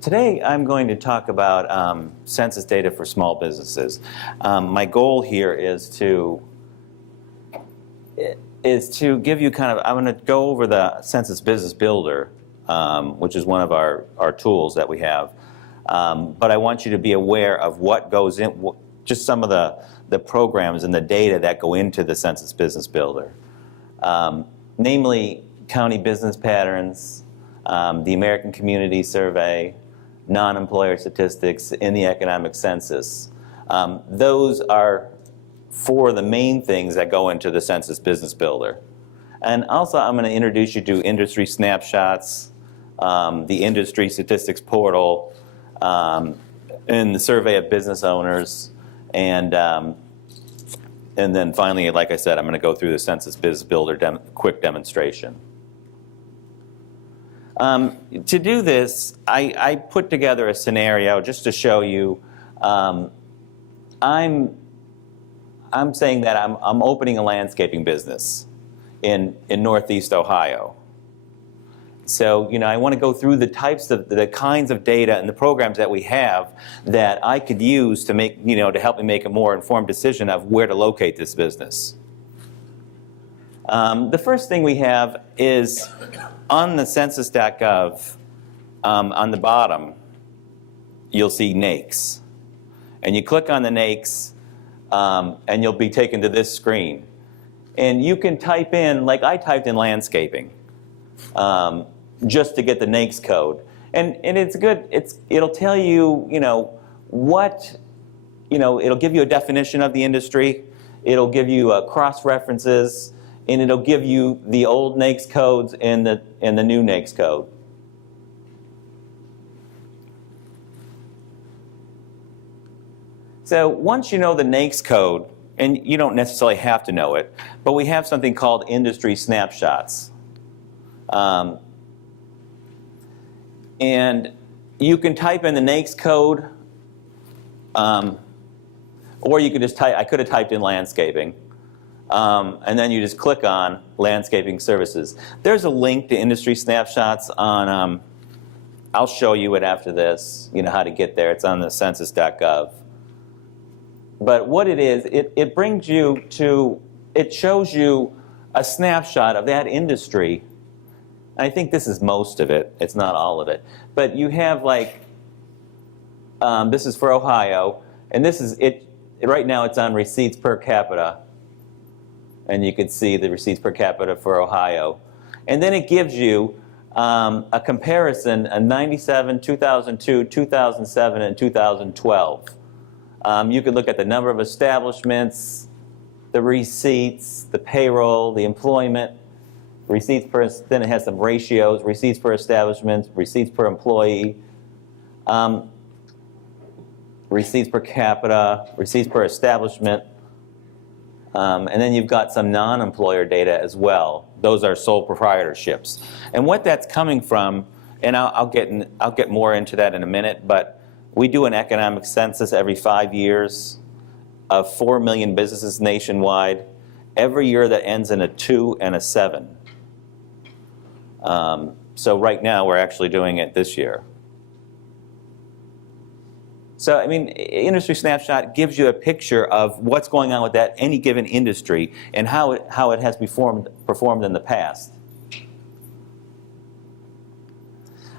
Today I'm going to talk about census data for small businesses. My goal here is to give you kind of, I'm going to go over the Census Business Builder, which is one of our tools that we have. But I want you to be aware of what goes in, just some of the programs and the data that go into the Census Business Builder. Namely, county business patterns, the American Community Survey, non-employer statistics in the economic census. Those are four of the main things that go into the Census Business Builder. And also I'm going to introduce you to industry snapshots, the industry statistics portal, and the survey of business owners, and then finally, like I said, I'm going to go through the Census Business Builder quick demonstration. To do this, I put together a scenario just to show you. I'm saying that I'm opening a landscaping business in Northeast Ohio. So, you know, I want to go through the kinds of data and the programs that we have that I could use to make, you know, to help me make a more informed decision of where to locate this business. The first thing we have is on the census.gov, on the bottom, you'll see NAICS. And you click on the NAICS, and you'll be taken to this screen. And you can type in, like I typed in landscaping, just to get the NAICS code. And it's good. It'll tell you, you know, it'll give you a definition of the industry. It'll give you cross-references, and it'll give you the old NAICS codes and the new NAICS code. So once you know the NAICS code, and you don't necessarily have to know it, but we have something called industry snapshots. And you can type in the NAICS code, or you could just type, I could have typed in landscaping, and then you just click on landscaping services. There's a link to industry snapshots on, I'll show you it after this, you know, how to get there. It's on the census.gov. But what it is, it brings you to, it shows you a snapshot of that industry. I think this is most of it. It's not all of it. But you have like, this is for Ohio, and this is it. Right now it's on receipts per capita. And you can see the receipts per capita for Ohio. And then it gives you a comparison in 97, 2002, 2007, and 2012. You could look at the number of establishments, the receipts, the payroll, the employment, receipts per, then it has some ratios, receipts per establishment, receipts per employee, receipts per capita, receipts per establishment, and then you've got some non-employer data as well. Those are sole proprietorships. And what that's coming from, and I'll get more into that in a minute, but we do an economic census every 5 years of 4 million businesses nationwide. Every year that ends in a 2 and a 7. So right now we're actually doing it this year. So I mean, industry snapshot gives you a picture of what's going on with that any given industry and how it has performed in the past.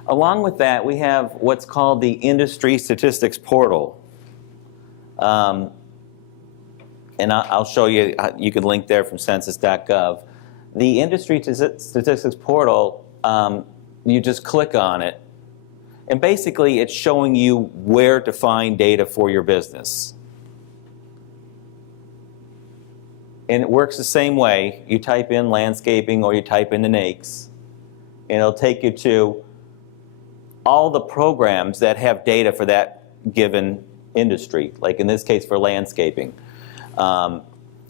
Along with that, we have what's called the Industry Statistics Portal. And I'll show you, you can link there from census.gov. The Industry Statistics Portal, you just click on it, and basically it's showing you where to find data for your business. And it works the same way. You type in landscaping or you type in the NAICS, and it'll take you to all the programs that have data for that given industry, like in this case for landscaping.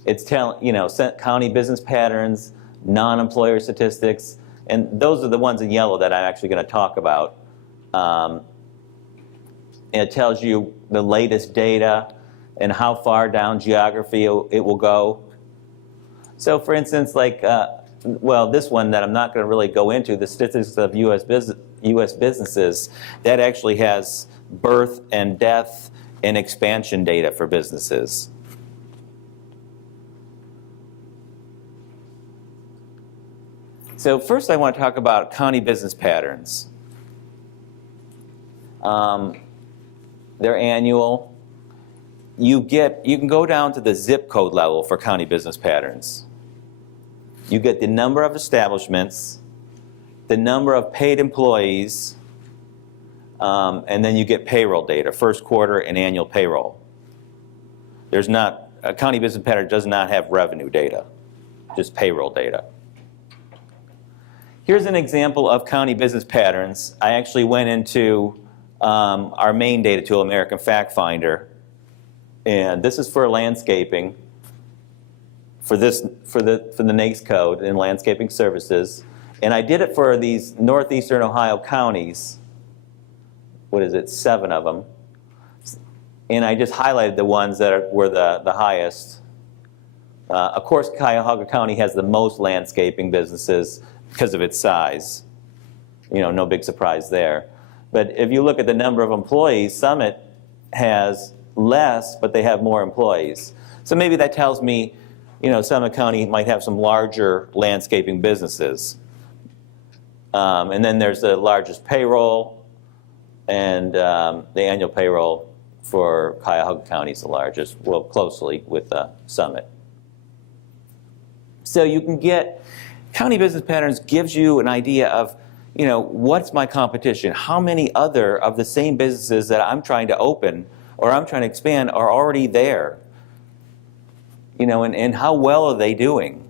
It's telling, you know, county business patterns, non-employer statistics, and those are the ones in yellow that I'm actually going to talk about. And it tells you the latest data and how far down geography it will go. So for instance, like well, this one that I'm not going to really go into, the statistics of U.S. businesses, that actually has birth and death and expansion data for businesses. So first I want to talk about county business patterns. They're annual. You can go down to the zip code level for county business patterns. You get the number of establishments, the number of paid employees, and then you get payroll data, first quarter and annual payroll. A county business pattern does not have revenue data, just payroll data. Here's an example of county business patterns. I actually went into our main data tool, American FactFinder, and this is for landscaping, for the NAICS code in landscaping services, and I did it for these northeastern Ohio counties. What is it? 7 of them, and I just highlighted the ones that were the highest. Of course, Cuyahoga County has the most landscaping businesses because of its size. No big surprise there. But if you look at the number of employees, Summit has less, but they have more employees. So maybe that tells me, Summit County might have some larger landscaping businesses. And then there's the largest payroll, and the annual payroll for Cuyahoga County is the largest, well, closely with Summit. So you can get, county business patterns gives you an idea of, what's my competition? How many other of the same businesses that I'm trying to open or I'm trying to expand are already there? And how well are they doing?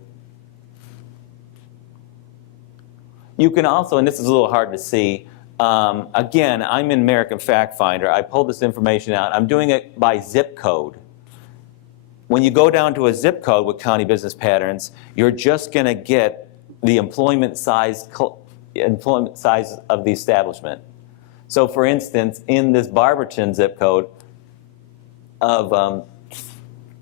You can also, and this is a little hard to see, again, I'm in American FactFinder. I pulled this information out. I'm doing it by zip code. When you go down to a zip code with county business patterns, you're just going to get the employment size of the establishment. So for instance, in this Barberton zip code of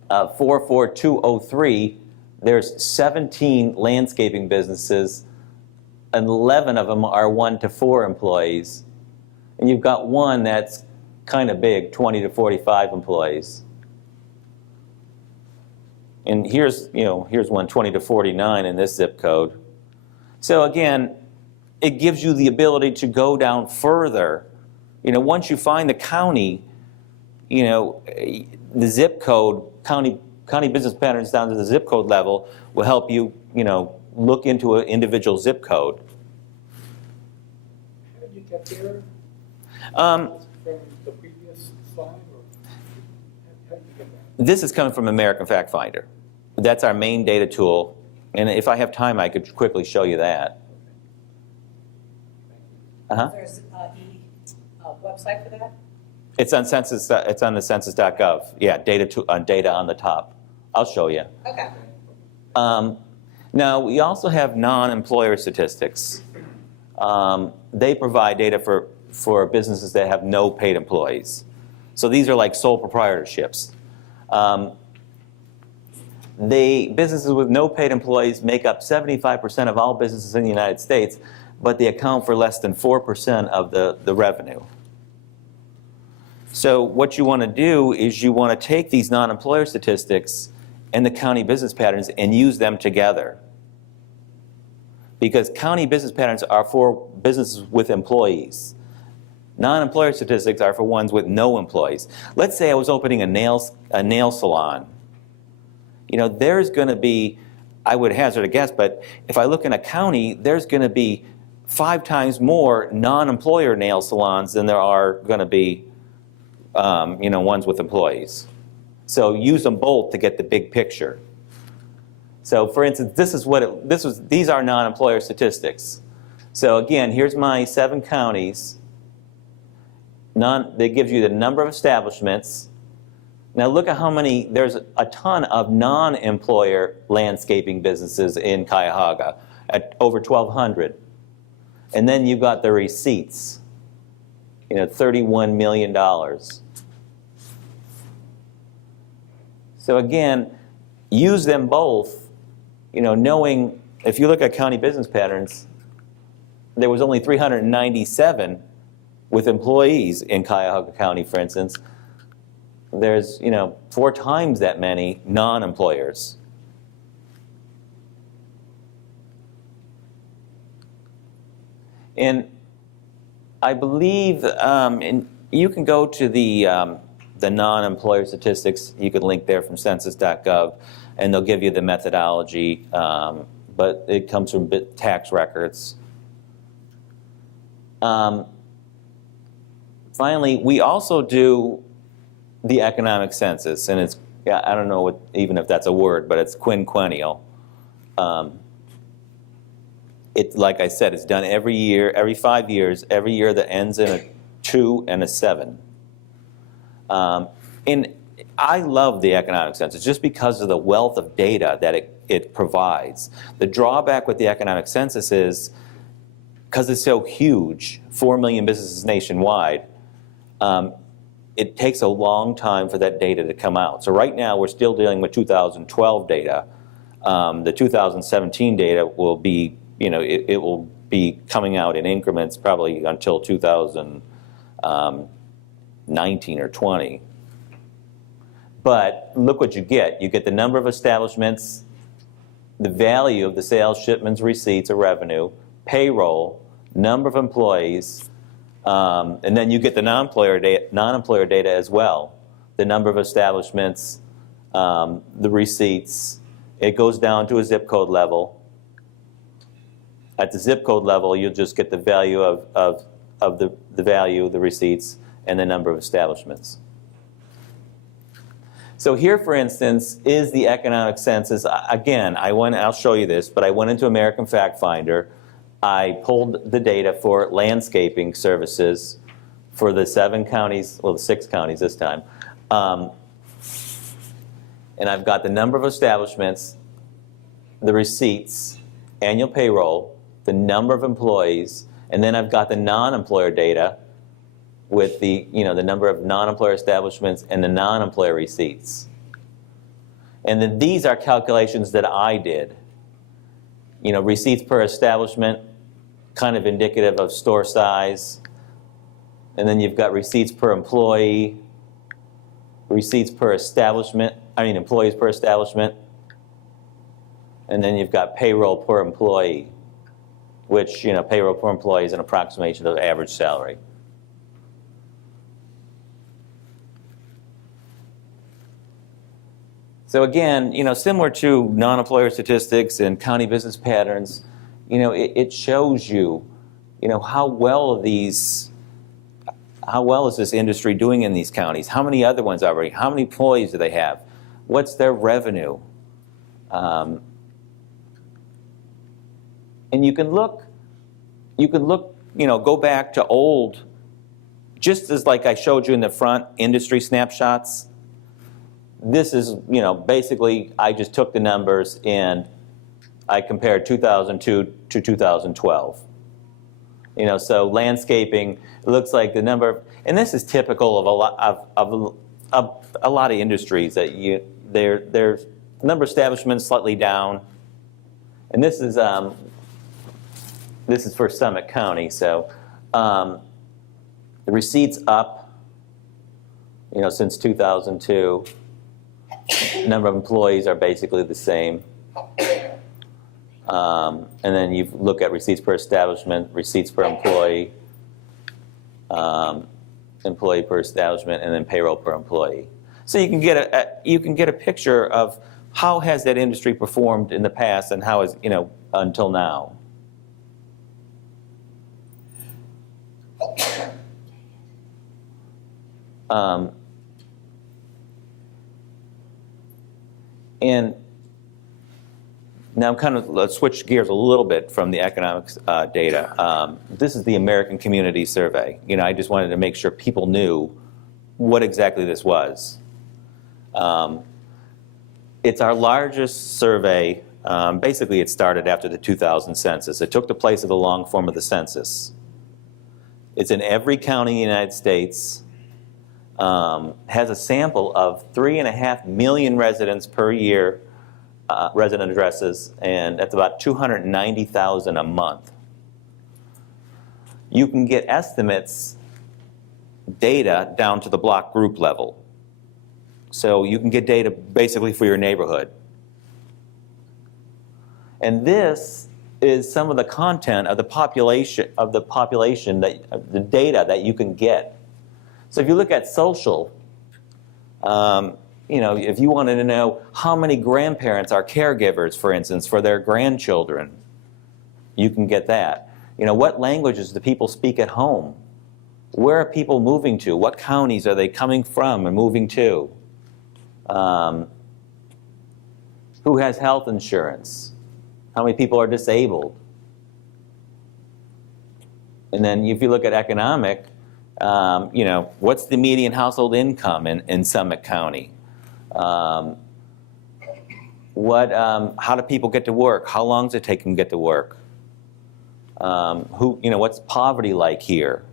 44203, there's 17 landscaping businesses, and 11 of them are 1 to 4 employees. And you've got one that's kind of big, 20 to 45 employees. And here's one 20 to 49 in this zip code. So again, it gives you the ability to go down further. Once you find the county, the zip code, county business patterns down to the zip code level will help you, look into an individual zip code. How did you get there? From the previous slide, or how did you get that? This is coming from American FactFinder. That's our main data tool, and if I have time, I could quickly show you that. There's a website for that? It's on Census. It's on the Census.gov. Yeah, data on the top. I'll show you. Okay. Now we also have non-employer statistics. They provide data for businesses that have no paid employees. So these are like sole proprietorships. Businesses with no paid employees make up 75% of all businesses in the United States, but they account for less than 4% of the revenue. So what you want to do is you want to take these non-employer statistics and the county business patterns and use them together. Because county business patterns are for businesses with employees. Non-employer statistics are for ones with no employees. Let's say I was opening a nail salon. There's going to be, I would hazard a guess, but if I look in a county, there's going to be 5 times more non-employer nail salons than there are going to be, ones with employees. So use them both to get the big picture. So for instance, these are non-employer statistics. So again, here's my 7 counties. That gives you the number of establishments. Now look at how many, there's a ton of non-employer landscaping businesses in Cuyahoga, at over 1,200. And then you've got the receipts, $31 million. So again, use them both, knowing if you look at county business patterns, there was only 397 with employees in Cuyahoga County, for instance. There's 4 times that many non-employers. And I believe, and you can go to the non-employer statistics. You can link there from census.gov, and they'll give you the methodology, but it comes from tax records. Finally, we also do the economic census, and it's, I don't know even if that's a word, but it's quinquennial. Like I said, it's done every year, every 5 years, every year that ends in a 2 and a 7. And I love the economic census just because of the wealth of data that it provides. The drawback with the economic census is, because it's so huge, 4 million businesses nationwide, it takes a long time for that data to come out. So right now, we're still dealing with 2012 data. The 2017 data will be, it will be coming out in increments probably until 2019 or 20. But look what you get. You get the number of establishments, the value of the sales, shipments, receipts, or revenue, payroll, number of employees, and then you get the non-employer data as well. The number of establishments, the receipts. It goes down to a zip code level. At the zip code level, you'll just get the value of the value, the receipts, and the number of establishments. So here, for instance, is the economic census. Again, I'll show you this, but I went into American FactFinder. I pulled the data for landscaping services for the 7 counties, well, the 6 counties this time. And I've got the number of establishments, the receipts, annual payroll, the number of employees, and then I've got the non-employer data with the, the number of non-employer establishments and the non-employer receipts. And then these are calculations that I did. Receipts per establishment, kind of indicative of store size. And then you've got receipts per employee, receipts per establishment, employees per establishment. And then you've got payroll per employee, which, payroll per employee is an approximation of the average salary. So again, similar to non-employer statistics and county business patterns, it shows you, how well is this industry doing in these counties? How many other ones already? How many employees do they have? What's their revenue? And you can look, go back to old, just as like I showed you in the front, industry snapshots. This is, basically I just took the numbers and I compared 2002 to 2012. So landscaping, it looks like the number, and this is typical of a lot of industries that their number of establishments slightly down, and this is for Summit County. So the receipts up, since 2002. Number of employees are basically the same. And then you look at receipts per establishment, receipts per employee, employee per establishment, and then payroll per employee. So you can get a picture of how has that industry performed in the past and how is, until now. And now let's switch gears a little bit from the economics data. This is the American Community Survey. I just wanted to make sure people knew what exactly this was. It's our largest survey. Basically, it started after the 2000 census. It took the place of the long form of the census. It's in every county in the United States. Has a sample of 3.5 million residents per year resident addresses, and that's about 290,000 a month. You can get estimates data down to the block group level. So you can get data basically for your neighborhood. And this is some of the content of the population that the data that you can get. So if you look at social, if you wanted to know how many grandparents are caregivers, for instance, for their grandchildren, you can get that. What languages do people speak at home? Where are people moving to? What counties are they coming from and moving to? Who has health insurance? How many people are disabled? And then if you look at economic, what's the median household income in Summit County? How do people get to work? How long does it take them to get to work? What's poverty like here?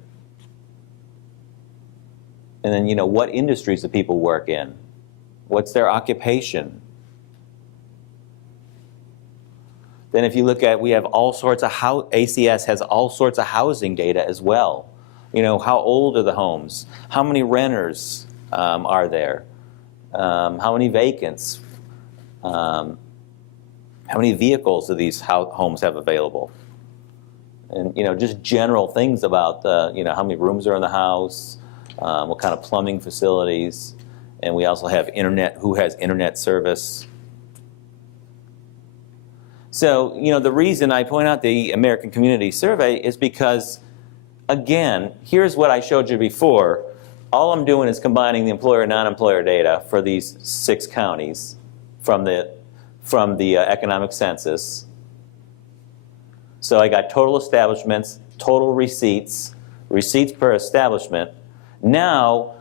And then, what industries do people work in? What's their occupation? Then if you look at, we have all sorts of, ACS has all sorts of housing data as well. How old are the homes? How many renters are there? How many vacants? How many vehicles do these homes have available? And just general things about how many rooms are in the house, what kind of plumbing facilities, and we also have internet, who has internet service. So, the reason I point out the American Community Survey is because, again, here's what I showed you before. All I'm doing is combining the employer and non-employer data for these 6 counties from the economic census. So I got total establishments, total receipts, receipts per establishment. Now,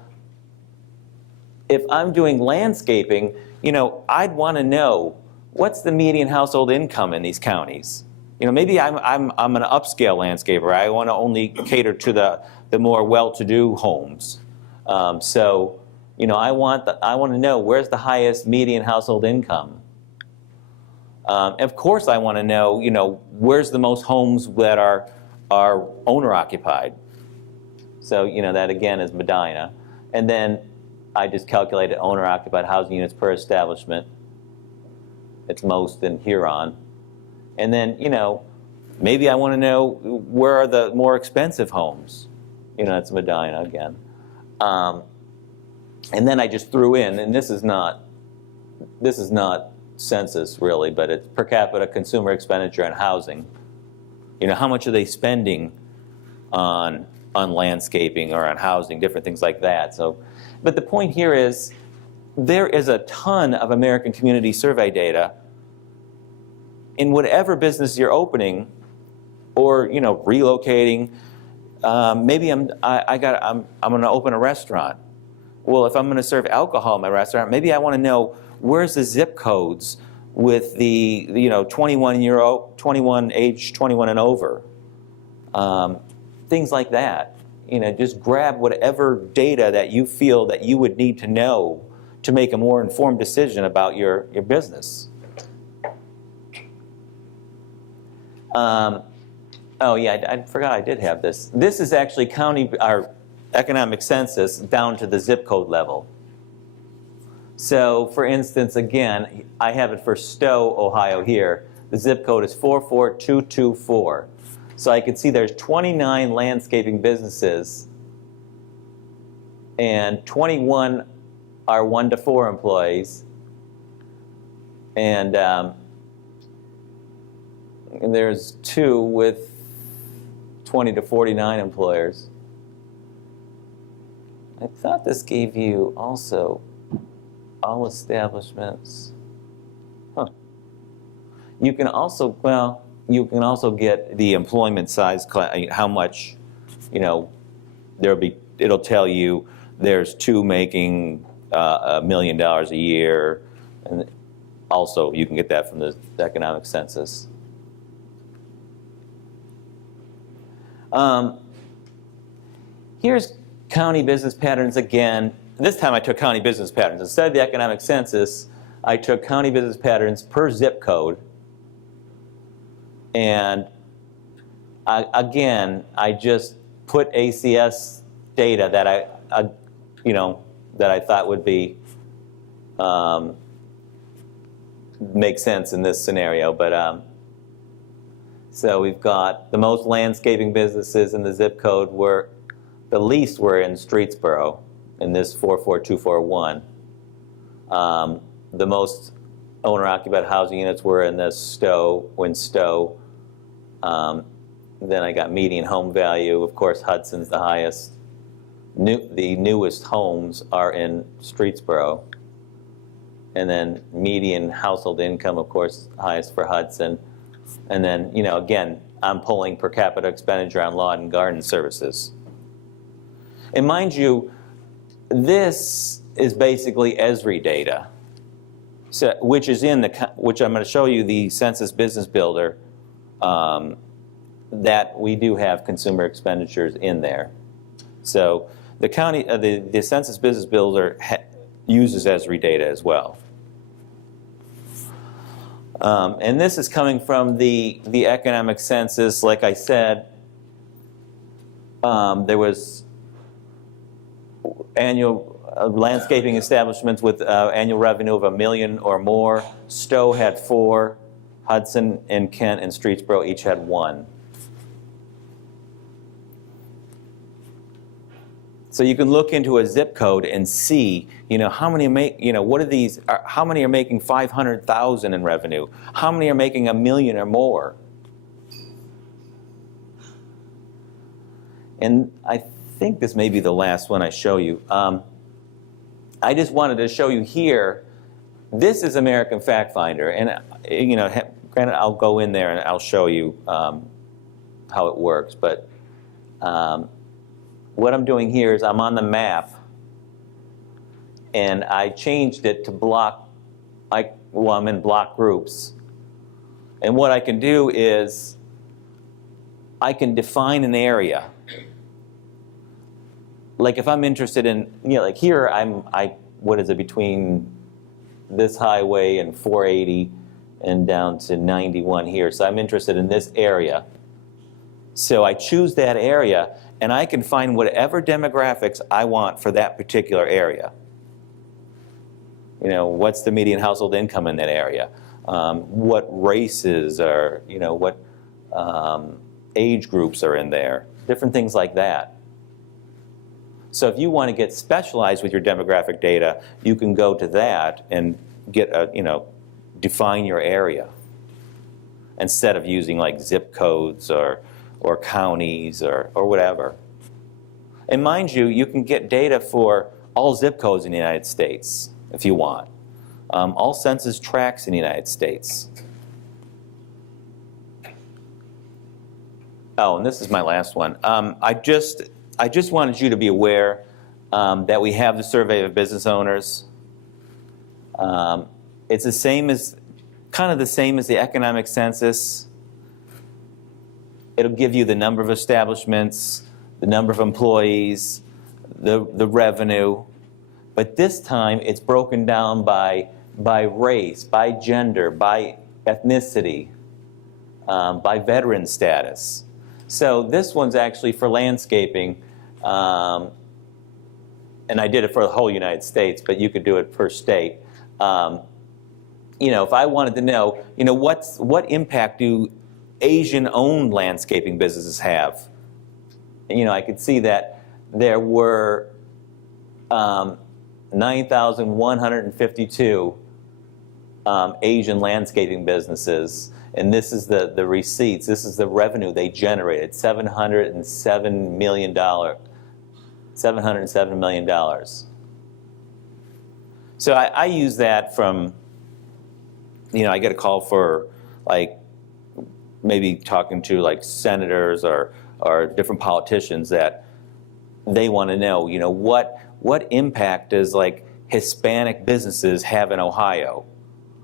if I'm doing landscaping, I'd want to know what's the median household income in these counties. Maybe I'm an upscale landscaper. I want to only cater to the more well-to-do homes. So, I want to know where's the highest median household income. Of course, I want to know, where's the most homes that are owner-occupied. So, that again is Medina. And then I just calculated owner-occupied housing units per establishment. It's most in Huron. And then, maybe I want to know where are the more expensive homes. It's Medina again. And then I just threw in, and this is not census really, but it's per capita consumer expenditure on housing. How much are they spending on landscaping or on housing, different things like that. So, but the point here is there is a ton of American Community Survey data in whatever business you're opening or relocating. Maybe I'm going to open a restaurant. Well, if I'm going to serve alcohol in my restaurant, maybe I want to know where's the zip codes with the 21 age 21 and over. Things like that. Just grab whatever data that you feel that you would need to know to make a more informed decision about your business. Oh yeah, I forgot I did have this. This is actually our economic census down to the zip code level. So for instance, again, I have it for Stowe, Ohio here. The zip code is 44224. So I can see there's 29 landscaping businesses and 21 are 1 to 4 employees. And there's 2 with 20 to 49 employers. I thought this gave you also all establishments. Huh. You can also, get the employment size, how much, it'll tell you there's 2 making $1 million a year. And also you can get that from the economic census. Here's county business patterns again. This time I took county business patterns. Instead of the economic census, I took county business patterns per zip code, and again, I just put ACS data that that I thought would be make sense in this scenario. But so we've got the most landscaping businesses in the zip code were the least were in Streetsboro in this 44241. The most owner-occupied housing units were in the Stowe. Then I got median home value. Of course, Hudson's the highest. The newest homes are in Streetsboro. And then median household income, of course, highest for Hudson. And then, again, I'm pulling per capita expenditure on lawn and garden services. And mind you, this is basically ESRI data, so, which I'm going to show you the Census BusinessBuilder, that we do have consumer expenditures in there. So the county, the Census BusinessBuilder uses ESRI data as well. And this is coming from the economic census. Like I said, there was annual landscaping establishments with annual revenue of $1 million or more. Stowe had 4. Hudson and Kent and Streetsboro each had 1. So you can look into a zip code and see, how many what are these? How many are making 500,000 in revenue? How many are making $1 million or more? And I think this may be the last one I show you. I just wanted to show you here. This is American FactFinder, and granted, I'll go in there and I'll show you how it works. But what I'm doing here is I'm on the map, and I changed it to block. I'm in block groups, and what I can do is I can define an area. Like if I'm interested in, like here what is it, between this highway and 480 and down to 91 here. So I'm interested in this area. So I choose that area, and I can find whatever demographics I want for that particular area. What's the median household income in that area? What races are, what age groups are in there? Different things like that. So if you want to get specialized with your demographic data, you can go to that and get define your area instead of using like zip codes or counties or whatever. And mind you, you can get data for all zip codes in the United States if you want. All census tracks in the United States. Oh, and this is my last one. I just wanted you to be aware that we have the survey of business owners. It's kind of the same as the economic census. It'll give you the number of establishments, the number of employees, the revenue. But this time it's broken down by race, by gender, by ethnicity, by veteran status. So this one's actually for landscaping, and I did it for the whole United States, but you could do it per state. If I wanted to know, what impact do Asian-owned landscaping businesses have? I could see that there were 9,152 Asian landscaping businesses. And this is the receipts. This is the revenue they generated, $707 million. $707 million. So I use that from, I get a call for maybe talking to senators or different politicians that they want to know, what impact does Hispanic businesses have in Ohio?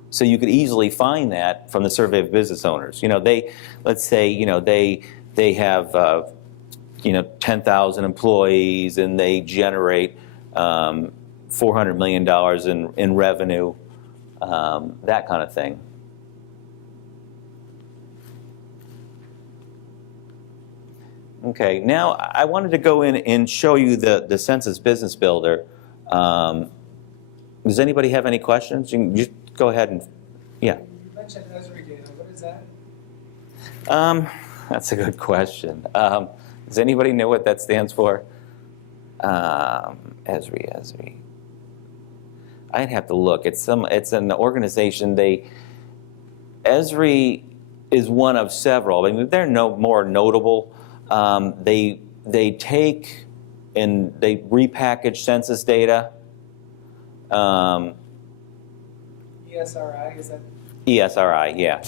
So you could easily find that from the survey of business owners. Let's say, they have, 10,000 employees and they generate $400 million in revenue. that kind of thing. Okay, now I wanted to go in and show you the Census Business Builder. Does anybody have any questions? You can just go ahead and, yeah. You mentioned ESRI data. What is that? That's a good question. Does anybody know what that stands for? ESRI. I'd have to look. It's an organization. ESRI is one of several. I mean, they're more notable. They take and they repackage census data. ESRI, is that? ESRI, yeah.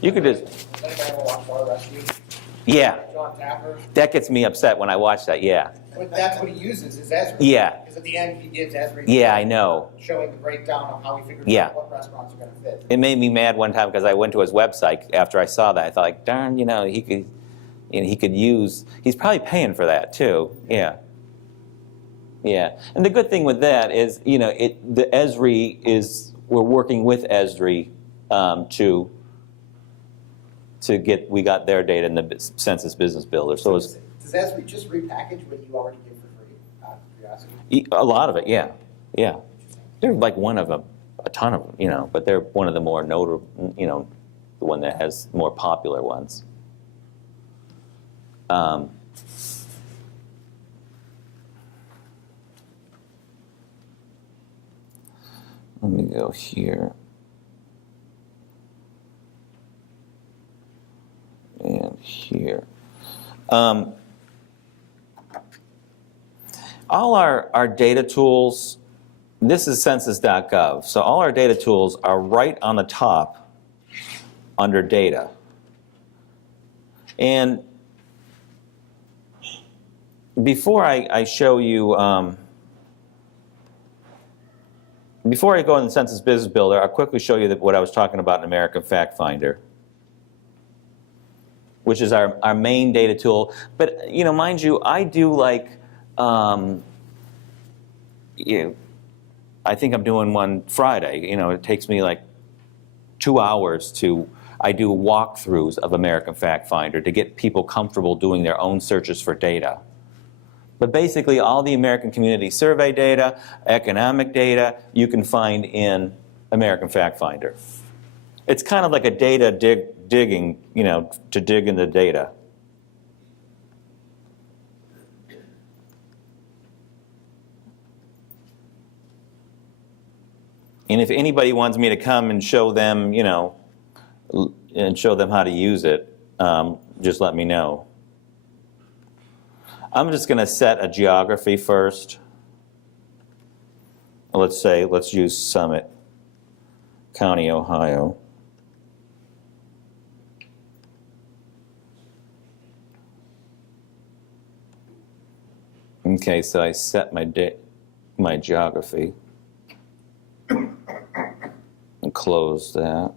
You could just, Anybody ever watch Water Rescue? yeah. John Tapper? That gets me upset when I watch that, yeah. But that's what he uses, is ESRI. Yeah. Because at the end, he gives ESRI. Yeah, I know. Showing the breakdown of how he figured Yeah. out what restaurants are going to fit. It made me mad one time because I went to his website after I saw that. I thought, like, darn, he could use, he's probably paying for that too. Yeah. Yeah. And the good thing with that is, the ESRI we're working with ESRI we got their data in the Census Business Builder. So Does ESRI just repackage what you already give for free? Out of curiosity. a lot of it, yeah. Yeah. They're like one of a ton of them, but they're one of the more notable, the one that has more popular ones. Let me go here. And here. All our data tools, this is census.gov, so all our data tools are right on the top under data. And before I show you, before I go in the Census Business Builder, I'll quickly show you what I was talking about in American FactFinder, which is our main data tool. But mind you, I do like, I think I'm doing one Friday. It takes me like 2 hours I do walkthroughs of American FactFinder to get people comfortable doing their own searches for data. But basically, all the American Community Survey data, economic data, you can find in American FactFinder. It's kind of like a data digging, to dig in the data. And if anybody wants me to come and show them, and show them how to use it, just let me know. I'm just going to set a geography first. Let's use Summit County, Ohio. Okay, so I set my geography and close that.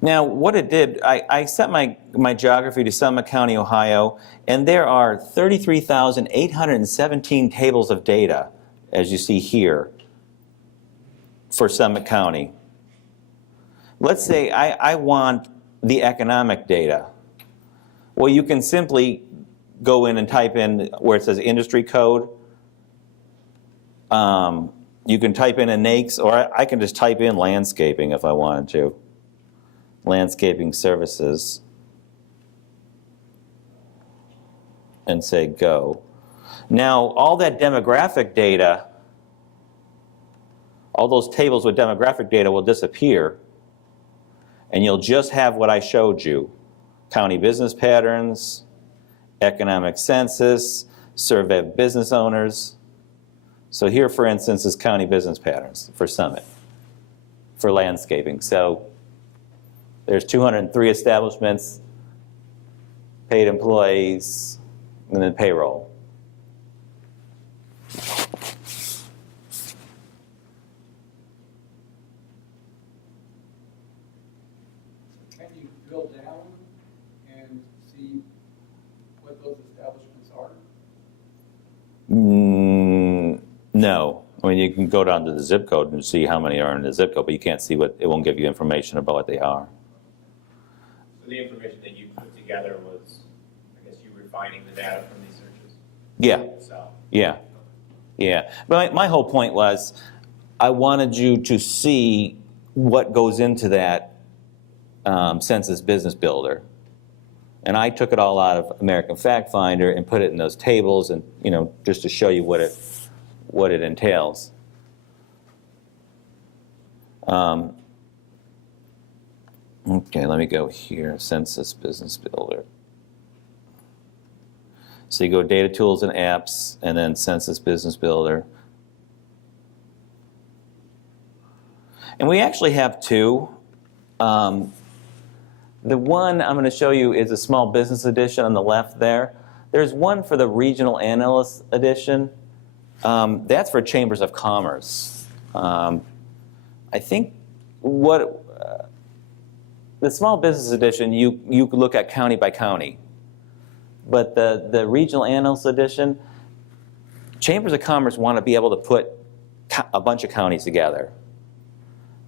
Now, what it did, I set my geography to Summit County, Ohio, and there are 33,817 tables of data, as you see here, for Summit County. Let's say I want the economic data. Well, you can simply go in and type in where it says industry code. You can type in a NAICS, or I can just type in landscaping if I wanted to. Landscaping services. And say go. Now, all that demographic data, all those tables with demographic data will disappear, and you'll just have what I showed you. County business patterns, economic census, survey of business owners. So here, for instance, is county business patterns for Summit, for landscaping. So there's 203 establishments, paid employees, and then payroll. Can you drill down and see what those establishments are? No. No. I mean, you can go down to the zip code and see how many are in the zip code, but you can't see it won't give you information about what they are. So the information that you put together was, I guess, you refining the data from these searches? Yeah, So, yeah, yeah. But my whole point was, I wanted you to see what goes into that Census Business Builder. And I took it all out of American FactFinder and put it in those tables, and just to show you what it entails. Okay, let me go here, Census Business Builder. So you go Data Tools and Apps, and then Census Business Builder. And we actually have two. The one I'm going to show you is a small business edition on the left there. There's one for the regional analyst edition. That's for chambers of commerce. I think the small business edition, you could look at county by county. But the regional analyst edition, chambers of commerce want to be able to put a bunch of counties together.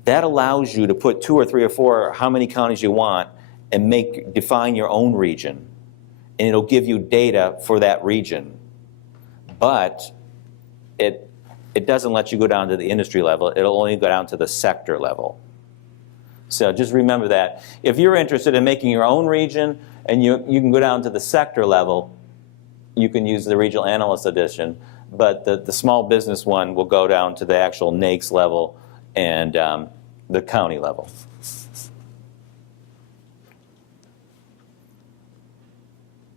That allows you to put 2 or 3 or 4, or how many counties you want, and define your own region. And it'll give you data for that region. But it doesn't let you go down to the industry level. It'll only go down to the sector level. So just remember that. If you're interested in making your own region, and you can go down to the sector level, you can use the regional analyst edition. But the small business one will go down to the actual NAICS level and the county level.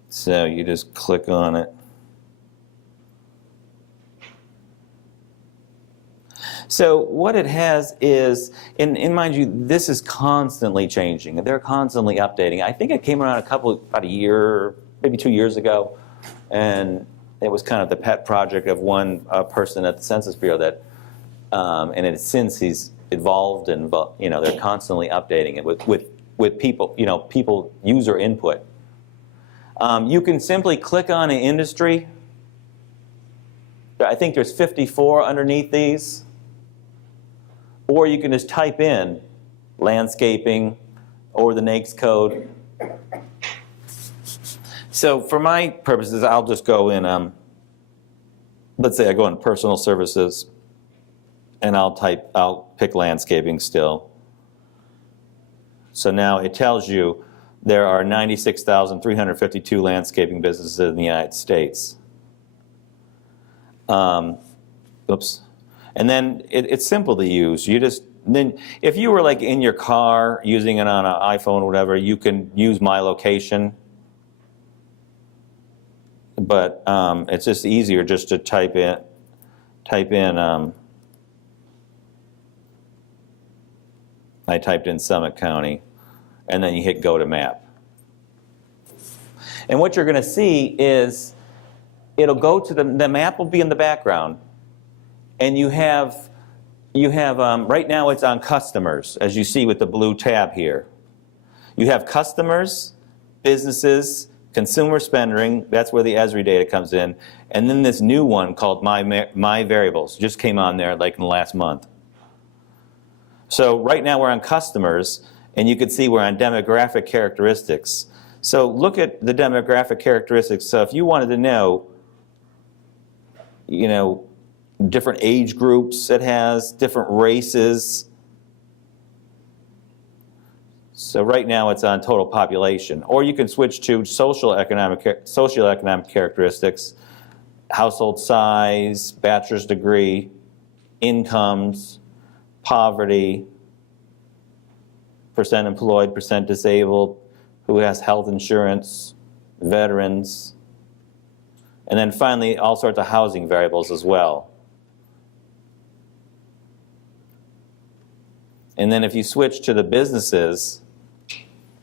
So you just click on it. So what it has is, and mind you, this is constantly changing. They're constantly updating. I think it came around about a year, maybe 2 years ago, and it was kind of the pet project of one person at the Census Bureau that, and since he's evolved, and they're constantly updating it with people, people user input. You can simply click on an industry. I think there's 54 underneath these. Or you can just type in landscaping or the NAICS code. So for my purposes, I'll just go in, let's say I go in personal services, and I'll pick landscaping still. So now it tells you there are 96,352 landscaping businesses in the United States. Oops. And then it's simple to use. Then if you were like in your car using it on an iPhone or whatever, you can use My Location. But it's just easier just to type in I typed in Summit County, and then you hit Go to Map. And what you're going to see is it'll go to the map will be in the background. And you have right now it's on customers, as you see with the blue tab here. You have customers, businesses, consumer spending, that's where the ESRI data comes in, and then this new one called My Variables just came on there like in the last month. So right now we're on customers, and you can see we're on demographic characteristics. So look at the demographic characteristics. So if you wanted to know, different age groups it has, different races. So right now it's on total population. Or you can switch to socioeconomic characteristics, household size, bachelor's degree, incomes, poverty, percent employed, percent disabled, who has health insurance, veterans, and then finally all sorts of housing variables as well. And then if you switch to the businesses,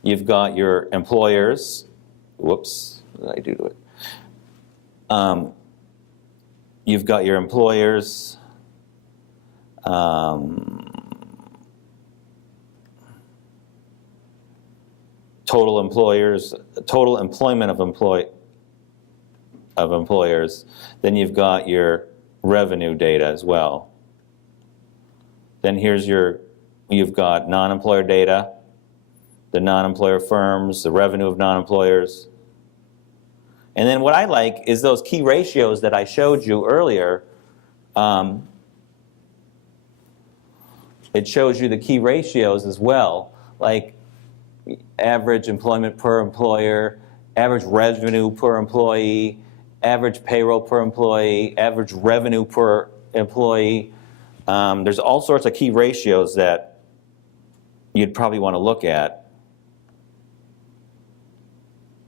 you've got your employers. Whoops, what did I do to it? You've got your employers. Total employers, total employment of employers. Then you've got your revenue data as well. Then here's you've got non-employer data, the non-employer firms, the revenue of non-employers. And then what I like is those key ratios that I showed you earlier. It shows you the key ratios as well, like average employment per employer, average revenue per employee, average payroll per employee, average revenue per employee. There's all sorts of key ratios that you'd probably want to look at.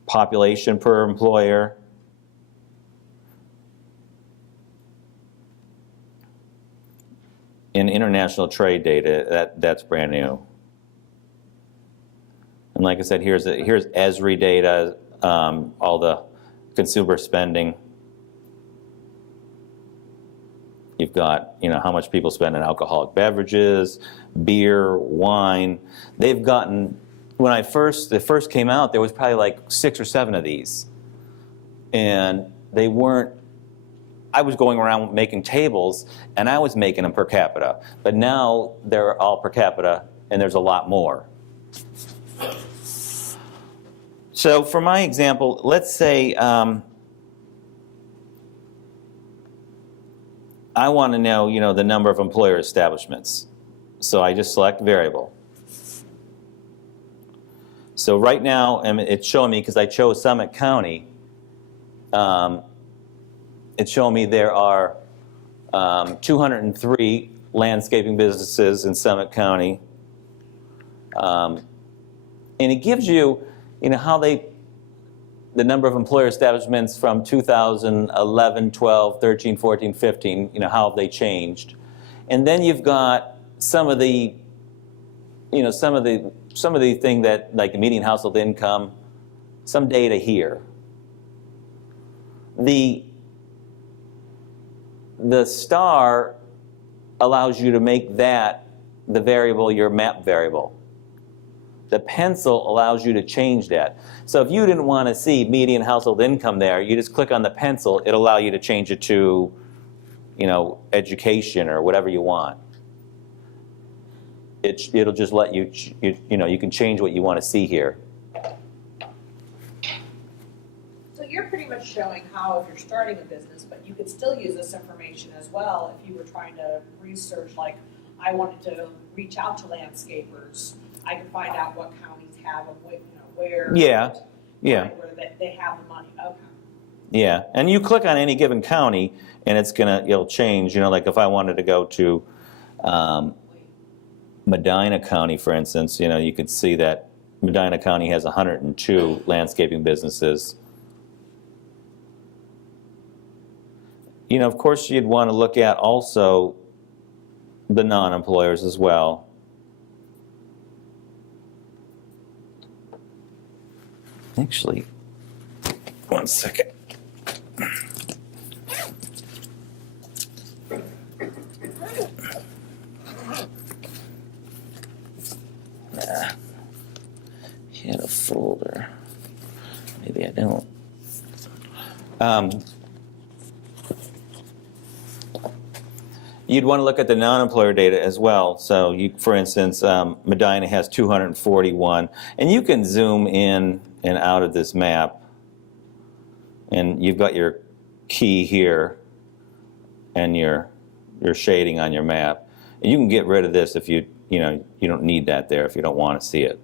Population per employer. In international trade data, that's brand new. And like I said, here's ESRI data, all the consumer spending. You've got, how much people spend on alcoholic beverages, beer, wine. They've gotten, when they first came out, there was probably like 6 or 7 of these. And they weren't, I was going around making tables, and I was making them per capita. But now they're all per capita, and there's a lot more. So for my example, let's say I want to know, the number of employer establishments. So I just select variable. So right now, and it's showing me, because I chose Summit County, it's showing me there are 203 landscaping businesses in Summit County. And it gives you, how the number of employer establishments from 2011, 12, 13, 14, 15, how have they changed. And then you've got some of the, some of the thing that, like the median household income, some data here. The star allows you to make that the variable, your map variable. The pencil allows you to change that. So if you didn't want to see median household income there, you just click on the pencil. It'll allow you to change it to, education or whatever you want. It'll just let you, you can change what you want to see here. So you're pretty much showing how, if you're starting a business, but you could still use this information as well if you were trying to research, like, I wanted to reach out to landscapers. I can find out what counties have them, where. Yeah. Where they have the money. Okay. Yeah, and you click on any given county, and it'll change. Like if I wanted to go to Medina County, for instance, you could see that Medina County has 102 landscaping businesses. Of course, you'd want to look at also the non-employers as well. Actually, one second. Hit a folder. Maybe I don't. You'd want to look at the non-employer data as well. So, for instance, Medina has 241, and you can zoom in and out of this map, and you've got your key here and your shading on your map. And you can get rid of this if you don't need that there if you don't want to see it.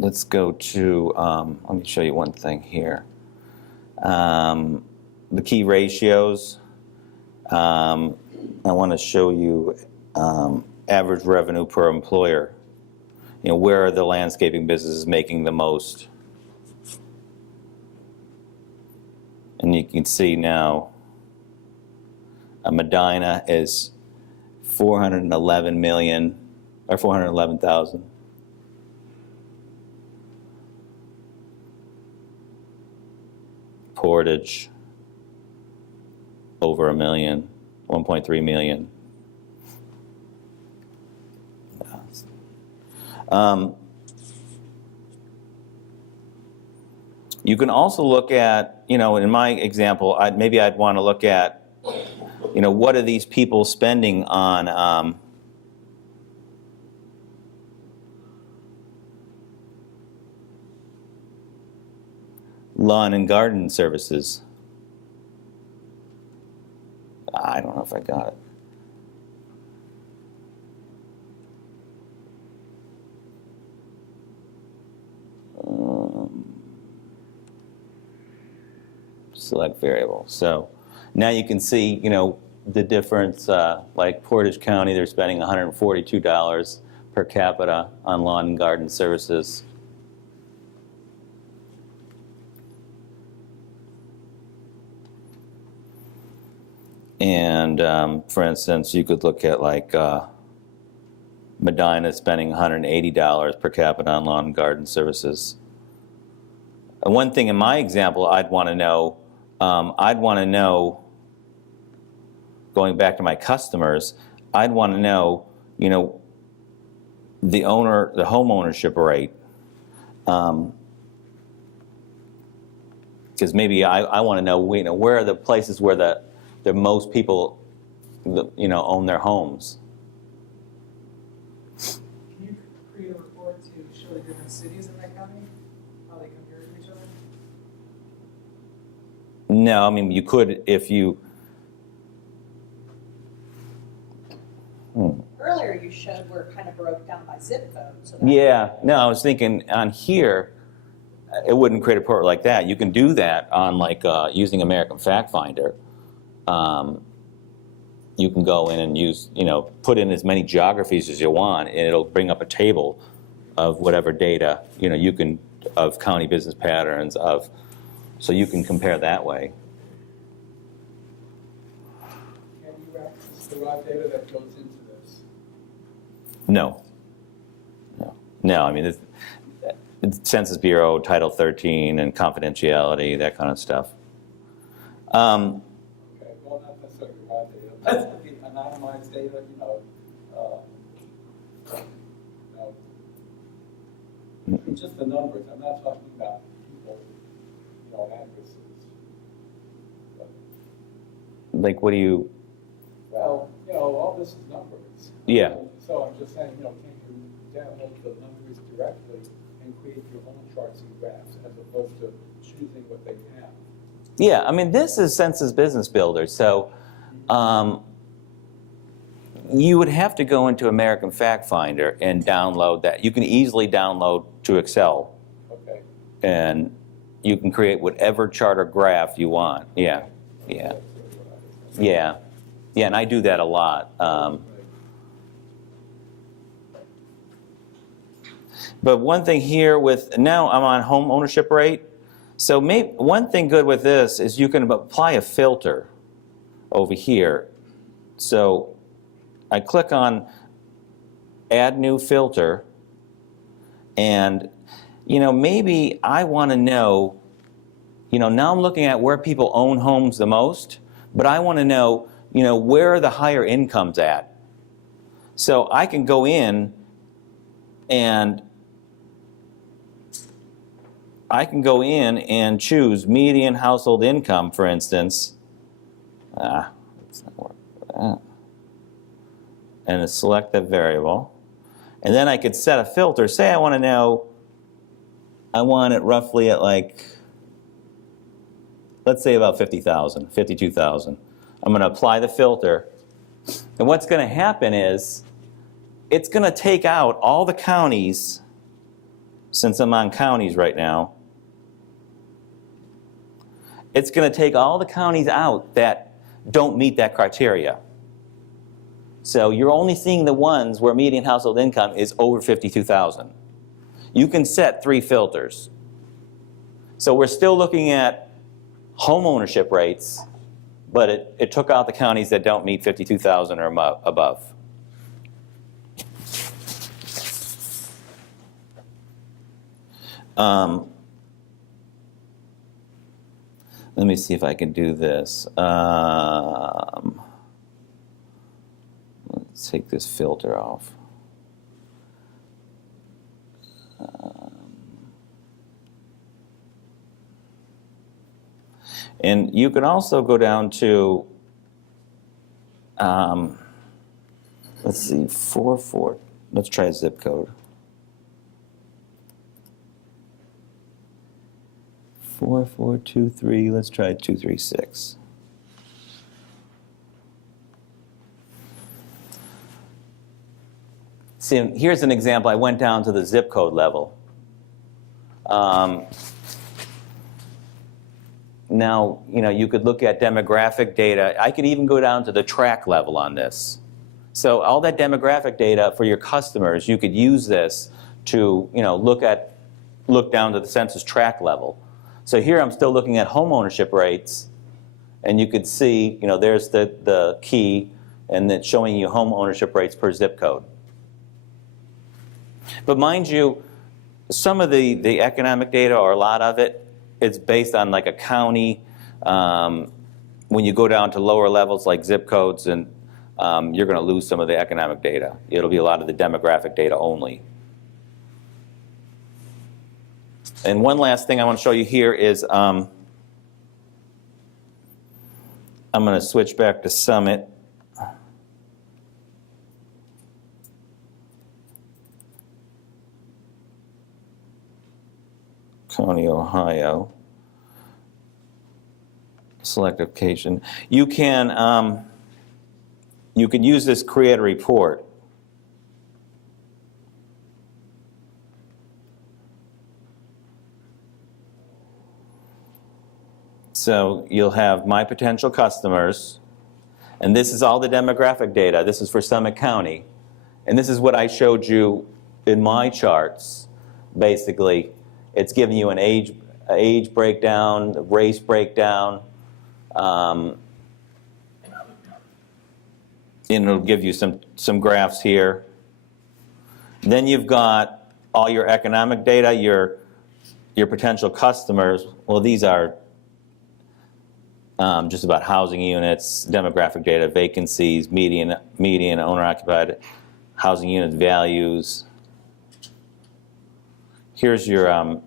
Let's go to, let me show you one thing here. The key ratios. I want to show you average revenue per employer. Where are the landscaping businesses making the most? And you can see now Medina is 411 million, or 411,000. Portage, over 1 million, 1.3 million. You can also look at, in my example, maybe I'd want to look at, what are these people spending on lawn and garden services. I don't know if I got it. Select variable. So now you can see, the difference. Like Portage County, they're spending $142 per capita on lawn and garden services. And for instance, you could look at like Medina spending $180 per capita on lawn and garden services. And one thing in my example I'd want to know, going back to my customers, I'd want to know, the home ownership rate. Because maybe I want to know, where are the places where the most people, own their homes. Can you create a report to show the different cities in that county, how they compare to each other? No, I mean, you could if you. Earlier you showed where it kind of broke down by zip code. So that Yeah, no, I was thinking on here, it wouldn't create a report like that. You can do that on like using American FactFinder. You can go in and use, put in as many geographies as you want, and it'll bring up a table of whatever data, you can, of county business patterns, so you can compare that way. Can you access the raw data that goes into this? No. I mean, it's Census Bureau, Title 13, and confidentiality, that kind of stuff. Okay, well, not necessarily raw data, but the anonymized data, just the numbers. I'm not talking about people, addresses. But, Like, what do you? well, all this is numbers. Yeah. So I'm just saying, can you download the numbers directly and create your own charts and graphs as opposed to choosing what they have? Yeah, I mean, this is Census BusinessBuilder, so you would have to go into American FactFinder and download that. You can easily download to Excel, Okay. and you can create whatever chart or graph you want. Yeah, and I do that a lot. But one thing here now I'm on home ownership rate. So one thing good with this is you can apply a filter over here. So I click on Add New Filter, and maybe I want to know, now I'm looking at where people own homes the most, but I want to know, where are the higher incomes at? So I can go in and choose median household income, for instance. It's not work for that. And select the variable. And then I could set a filter. Say I want to know, I want it roughly at like, let's say about 50,000, 52,000. I'm going to apply the filter. And what's going to happen is, it's going to take out all the counties, since I'm on counties right now. It's going to take all the counties out that don't meet that criteria. So you're only seeing the ones where median household income is over 52,000. You can set 3 filters. So we're still looking at home ownership rates, but it took out the counties that don't meet 52,000 or above. Let me see if I can do this. Let's take this filter off. And you can also go down to, let's see, 44, let's try zip code. 4423, let's try 236. See, here's an example. I went down to the zip code level. Now, you could look at demographic data. I could even go down to the track level on this. So all that demographic data for your customers, you could use this to, look down to the census track level. So here I'm still looking at home ownership rates, and you could see, there's the key, and it's showing you home ownership rates per zip code. But mind you, some of the economic data, or a lot of it, it's based on like a county. When you go down to lower levels like zip codes, and you're going to lose some of the economic data. It'll be a lot of the demographic data only. And one last thing I want to show you here is I'm going to switch back to Summit. County, Ohio. Select location. You can use this create a report. So you'll have my potential customers, and this is all the demographic data. This is for Summit County, and this is what I showed you in my charts. Basically, it's giving you an age breakdown, race breakdown. And it'll give you some graphs here. Then you've got all your economic data, your potential customers. Well, these are just about housing units, demographic data, vacancies, median owner-occupied housing unit values. Here's your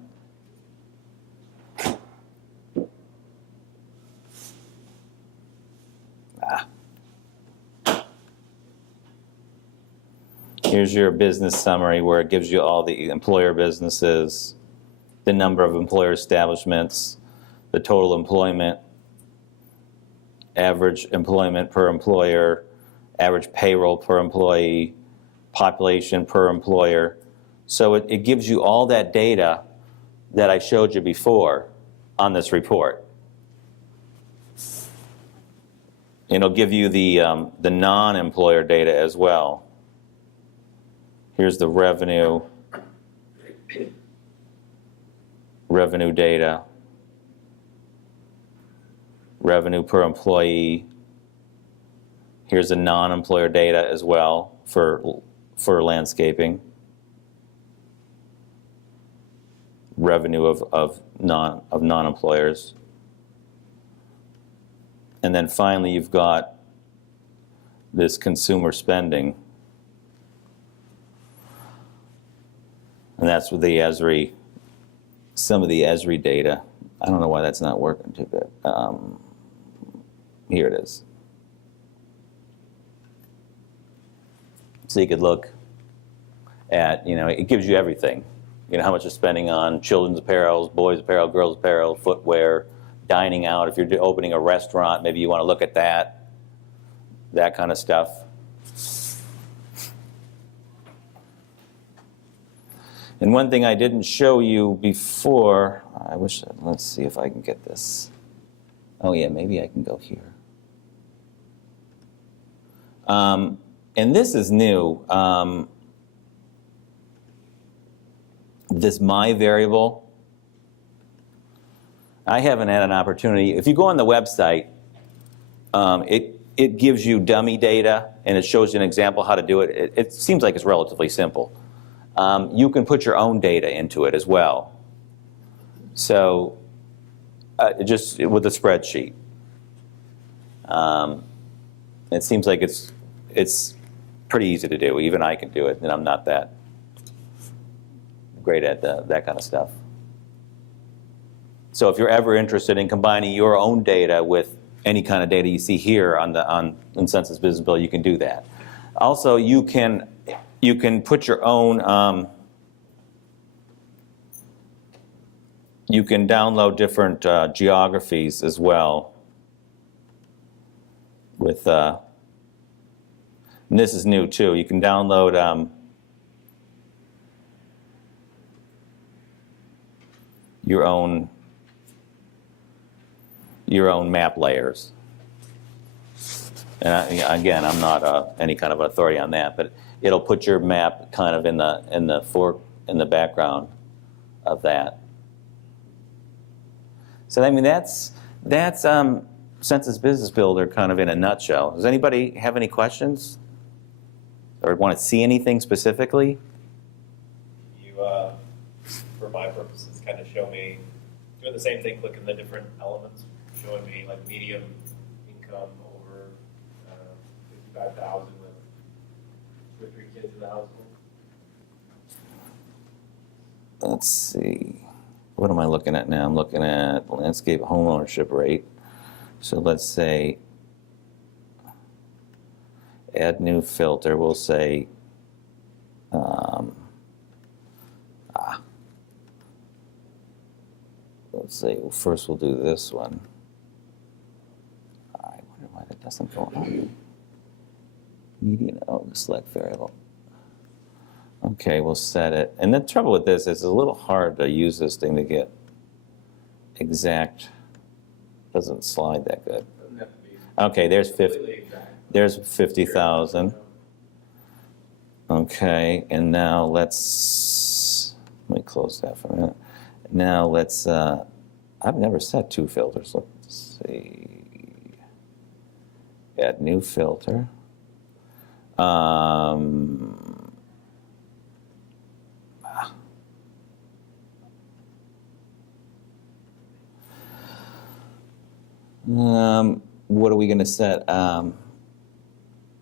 here's your business summary, where it gives you all the employer businesses, the number of employer establishments, the total employment, average employment per employer, average payroll per employee, population per employer. So it gives you all that data that I showed you before on this report. And it'll give you the non-employer data as well. Here's the revenue data, revenue per employee. Here's the non-employer data as well for landscaping. Revenue of non-employers. And then finally you've got this consumer spending. And that's with the ESRI, some of the ESRI data. I don't know why that's not working too good. Here it is. So you could look at, it gives you everything. How much you're spending on children's apparel, boys' apparel, girls' apparel, footwear, dining out. If you're opening a restaurant, maybe you want to look at that kind of stuff. And one thing I didn't show you before, let's see if I can get this. Oh yeah, maybe I can go here. And this is new. This my variable, I haven't had an opportunity. If you go on the website, it gives you dummy data, and it shows you an example how to do it. It seems like it's relatively simple. You can put your own data into it as well. So just with a spreadsheet. It seems like it's pretty easy to do. Even I can do it, and I'm not that great at that kind of stuff. So if you're ever interested in combining your own data with any kind of data you see here in Census Business Builder, you can do that. Also, you can put your own. You can download different geographies as well. With and this is new too. You can download your own map layers. And again, I'm not any kind of authority on that, but it'll put your map kind of in the background of that. So I mean, that's Census Business Builder kind of in a nutshell. Does anybody have any questions or want to see anything specifically? You, for my purposes, kind of show me, doing the same thing, clicking the different elements, showing me like medium income over 55,000 with 2 or 3 kids in the household. Let's see. What am I looking at now? I'm looking at landscape home ownership rate. So let's say add new filter. We'll say let's say first we'll do this one. I wonder why that doesn't go on. Median, select variable. Okay, we'll set it. And the trouble with this is it's a little hard to use this thing to get exact. Doesn't slide that good. Doesn't have to be Okay, there's completely exact. There's 50,000. Okay, and now let me close that for a minute. Now let's, I've never set 2 filters. Let's see. Add new filter. What are we going to set?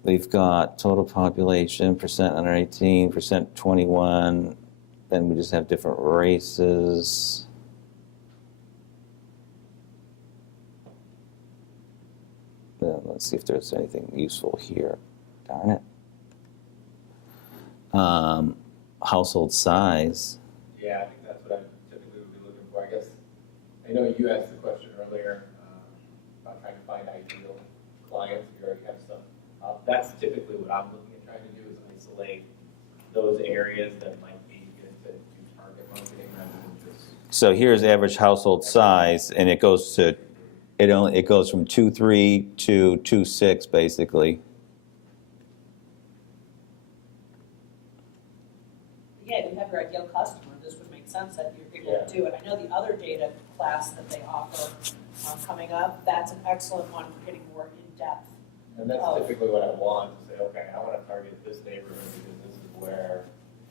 We've got total population, percent under 18, percent 21. Then we just have different races. Let's see if there's anything useful here. Darn it. Household size. Yeah, I think that's what I typically would be looking for. I guess, I know you asked the question earlier about trying to find ideal clients. You already have some. That's typically what I'm looking at trying to do, is isolate those areas that might be good to do target marketing rather than just. So here's average household size, and it goes to, it goes from 2.3 to 2.6 basically. Yeah, if you have your ideal customer, this would make sense that you're able to do it. I know the other data class that they offer coming up, that's an excellent one for getting more in-depth. And that's typically what I want, to say, okay, I want to target this neighborhood because this is where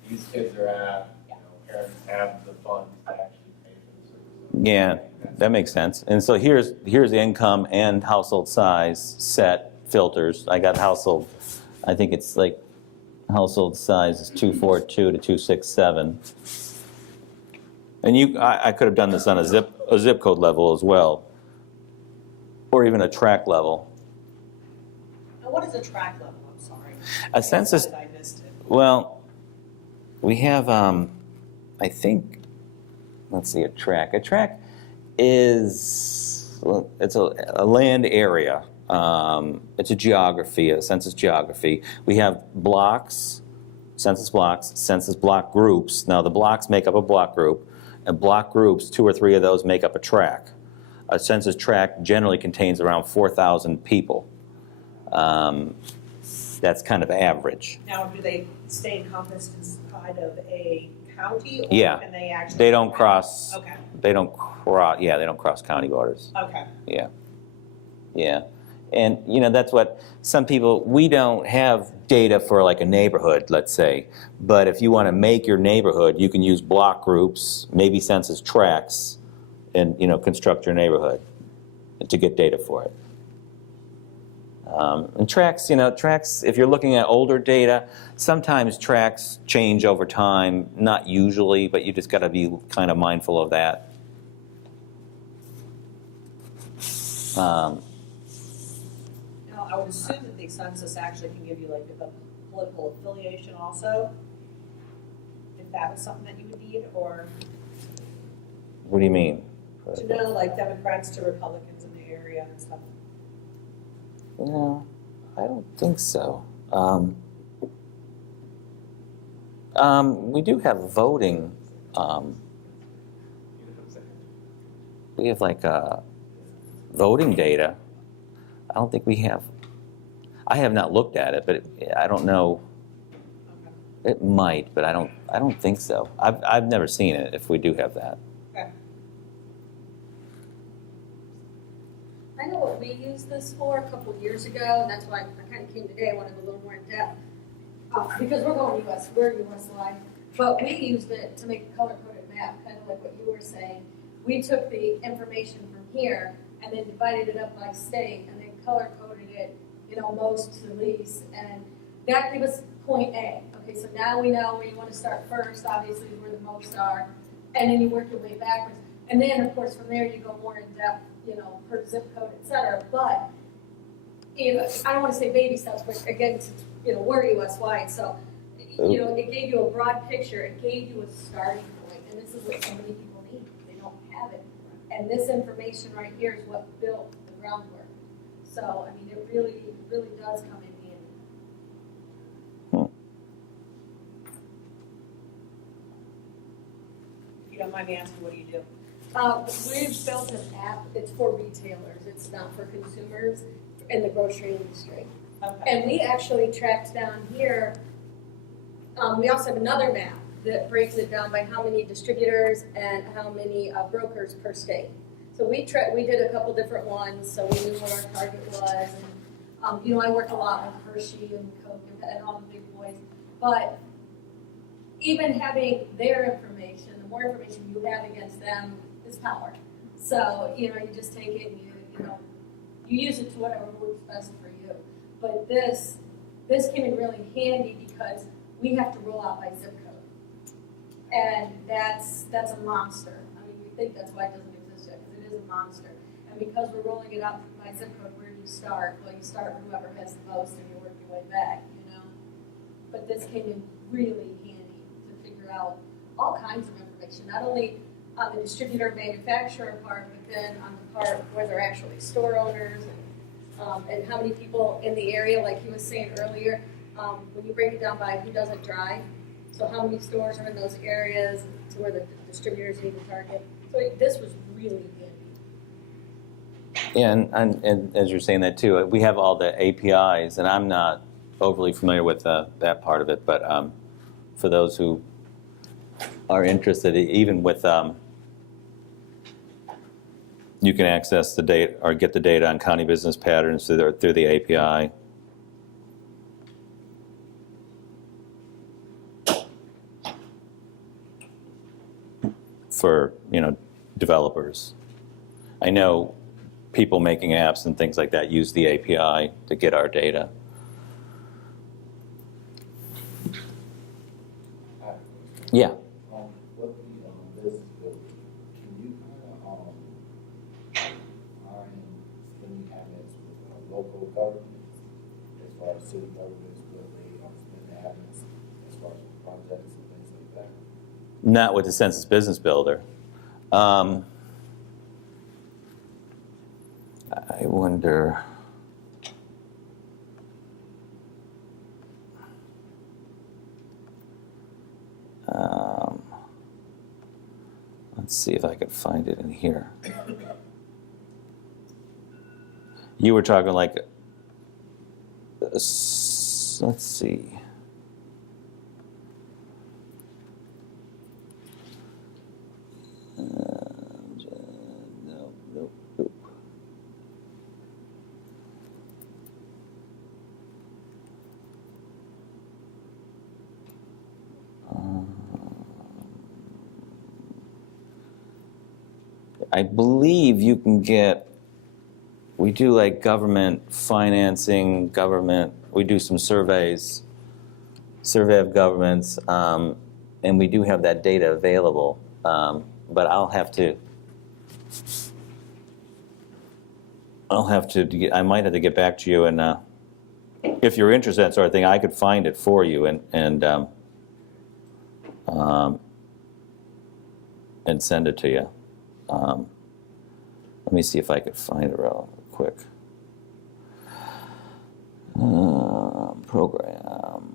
these kids are at, you know, parents have the funds to actually pay for the service. Yeah, that makes sense. And so here's the income and household size set filters. I got household, I think it's like household size is 242 to 267. And I could have done this on a zip code level as well, or even a track level. Now, what is a track level? I'm sorry. A census, I missed it. well, we have, I think, let's see, a track. A track is, well, it's a land area. It's a geography, a census geography. We have blocks, census block groups. Now the blocks make up a block group, and block groups, 2 or 3 of those make up a tract. A census tract generally contains around 4,000 people. That's kind of average. Now, do they stay encompassed inside of a county, or Yeah. can they actually? They don't cross. Okay, They don't cross. Yeah, they don't cross county borders. okay. Yeah, yeah, and you know that's what some people. We don't have data for like a neighborhood, let's say, but if you want to make your neighborhood, you can use block groups, maybe census tracks, and construct your neighborhood to get data for it. And tracks, tracks. If you're looking at older data, sometimes tracks change over time. Not usually, but you just got to be kind of mindful of that. Um, Now, I would assume that the census actually can give you like a political affiliation also, if that was something that you would need, or what do you mean? to know like Democrats to Republicans in the area and stuff. No, I don't think so. We do have voting. We have like voting data. I don't think we have. I have not looked at it, but I don't know. Okay. It might, but I don't think so. I've never seen it. If we do have that. Okay. I know what we used this for a couple of years ago, and that's why I kind of came today, I wanted a little more in depth. Because we're going US, we're US live, but we used it to make a color-coded map, kind of like what you were saying. We took the information from here and then divided it up by state and then color-coded it, most to least, and that gave us point A. Okay, so now we know where you want to start first, obviously where the most are, and then you work your way backwards. And then, of course, from there you go more in depth, per zip code, et cetera. But, I don't want to say baby steps, but again, since, we're US-wide, so, it gave you a broad picture, it gave you a starting point, and this is what so many people need. They don't have it. And this information right here is what built the groundwork. So, it really does come in handy. If you don't mind me asking, what do you do? We've built an app, it's for retailers, it's not for consumers in the grocery industry. Okay. And we actually tracked down here, we also have another map that breaks it down by how many distributors and how many brokers per state. So we did a couple different ones, so we knew what our target was. And, I work a lot with Hershey and Coke and all the big boys. But even having their information, the more information you have against them is power. So, you just take it and you use it to whatever works best for you. But this came in really handy because we have to roll out by zip code. And that's a monster. We think that's why it doesn't exist yet, because it is a monster. And because we're rolling it out by zip code, where do you start? Well, you start with whoever has the most and you work your way back, But this came in really handy to figure out all kinds of information, not only on the distributor manufacturer part, but then on the part where they're actually store owners and how many people in the area, like he was saying earlier, when you break it down by who doesn't drive, so how many stores are in those areas to where the distributors need to target. So this was really handy. Yeah, and as you're saying that too, we have all the APIs, and I'm not overly familiar with that part of it, but for those who are interested, even with you can access the data or get the data on county business patterns through the API. For developers. I know people making apps and things like that use the API to get our data. Yeah. What the business builder, can you iron spending habits with local governments, as far as city governments, where they spend habits, as far as projects and things like that? Not with the Census BusinessBuilder. I wonder. Let's see if I can find it in here. You were talking like, let's see. Nope. I believe you can get, we do like government financing, we do some surveys, survey of governments, and we do have that data available, but I'll have to I'll have to get, I might have to get back to you, and if you're interested in that sort of thing, I could find it for you and send it to you. Let me see if I could find it real quick. Program.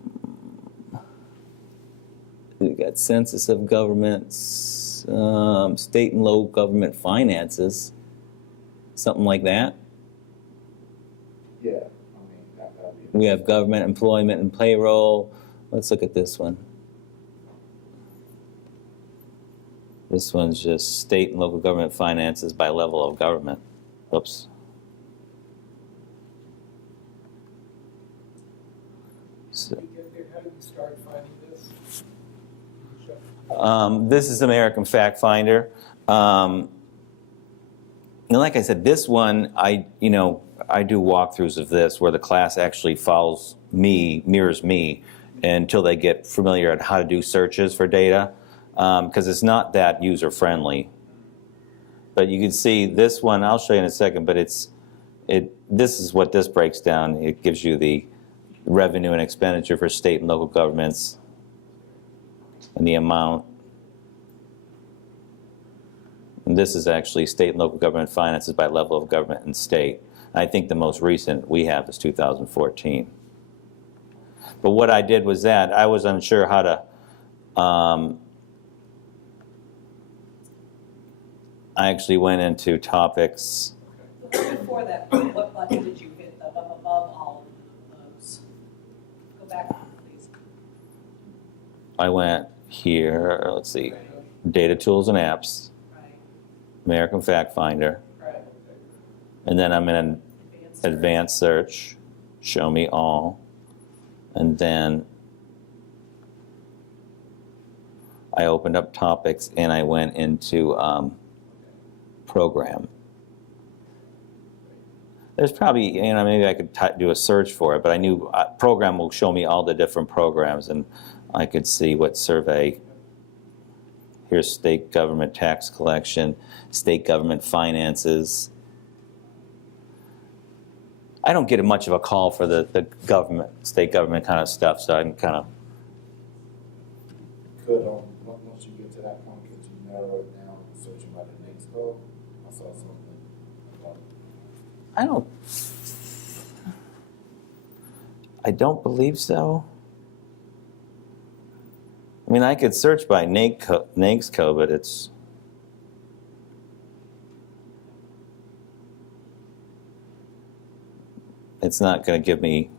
We got Census of Governments, state and local government finances, something like that. Yeah, I mean, that'd be. We have government employment and payroll. Let's look at this one. This one's just state and local government finances by level of government. Oops. So, How did you get there? How did you start finding this? this is American FactFinder. And like I said, this one, I do walkthroughs of this where the class actually follows me, mirrors me, until they get familiar at how to do searches for data, because it's not that user-friendly. But you can see this one, I'll show you in a second, but this is what this breaks down. It gives you the revenue and expenditure for state and local governments and the amount. And this is actually state and local government finances by level of government and state. I think the most recent we have is 2014. But what I did was that I was unsure how to, I actually went into topics. Before that, what button did you hit above all of those? Go back, please. I went here, let's see, data tools and apps, Right, American FactFinder, right. and then I'm in advanced search, show me all, and then I opened up topics and I went into program. There's probably, maybe I could do a search for it, but I knew program will show me all the different programs, and I could see what survey. Here's state government tax collection, state government finances. I don't get much of a call for the government, state government kind of stuff, so I can kind of. Could, once you get to that point, could you narrow it down and searching by the next code? I saw something about. I don't believe so. I mean, I could search by NAICS code, but it's not going to give me